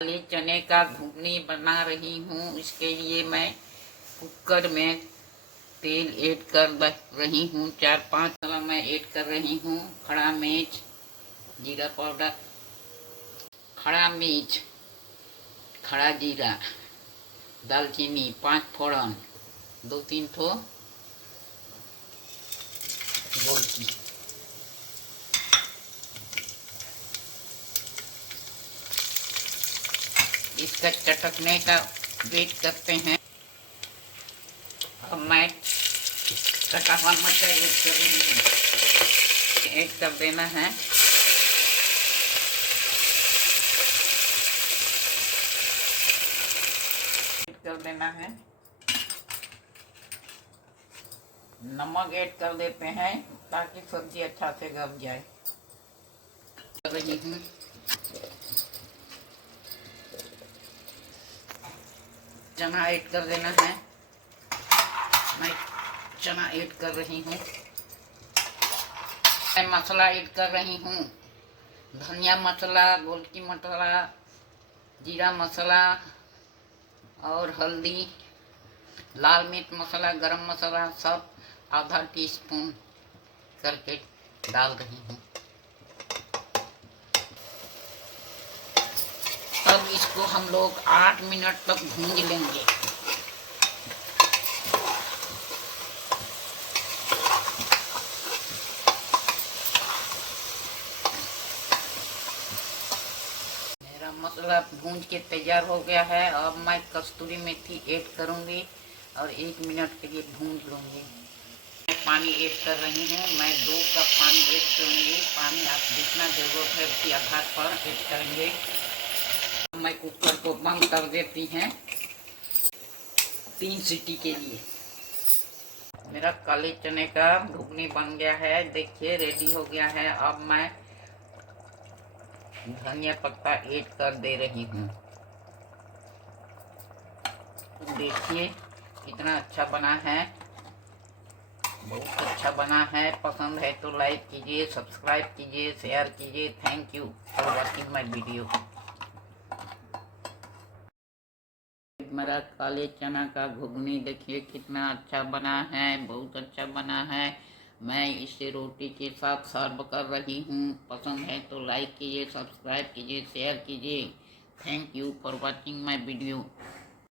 काले चने का घुगनी बना रही हूँ। इसके लिए मैं कुकर में तेल ऐड कर रही हूँ। 4-5 मसाला मैं ऐड कर रही हूँ। खड़ा मिर्च, जीरा पाउडर, खड़ा मिर्च, खड़ा जीरा, दालचीनी, 5 फोड़न, 2-3 ठो गोलकी। इसका चटकने का वेट करते हैं। अब मैं कटा हुआ मिर्चा ऐड कर रही हूँ। ऐड कर देना है। ऐड कर देना है। नमक ऐड कर देते हैं ताकि सब्जी अच्छा से गल जाए। कर रही हूँ। चना ऐड कर देना है। मैं चना ऐड कर रही हूँ। मैं मसाला ऐड कर रही हूँ। धनिया मसाला, गोलकी मसाला, जीरा मसाला और हल्दी, लाल मिर्च मसाला, गरम मसाला सब आधा टीस्पून करके डाल रही हूँ। अब इसको हम लोग 8 मिनट तक भूंज लेंगे। मेरा मसाला भूंज के तैयार हो गया है। अब मैं कस्तूरी मेथी ऐड करूंगी और 1 मिनट के लिए भूंज लूंगी। पानी ऐड कर रही हूँ। मैं 2 कप पानी ऐड करूँगी। पानी आप जितना ज़रूरत है उसके आधार पर ऐड करेंगे। मैं कुकर को बंद कर देती हैं 3 सीटी के लिए। मेरा काले चने का घुगनी बन गया है। देखिए रेडी हो गया है। अब मैं धनिया पत्ता ऐड कर दे रही हूँ। देखिए कितना अच्छा बना है। बहुत अच्छा बना है। पसंद है तो लाइक कीजिए, सब्सक्राइब कीजिए, शेयर कीजिए। Thank you for watching my video. मेरा काले चना का घुगनी देखिए कितना अच्छा बना है। बहुत अच्छा बना है। मैं इसे रोटी के साथ सर्व कर रही हूँ। पसंद है तो लाइक कीजिए, सब्सक्राइब कीजिए, शेयर कीजिए। Thank you for watching my video.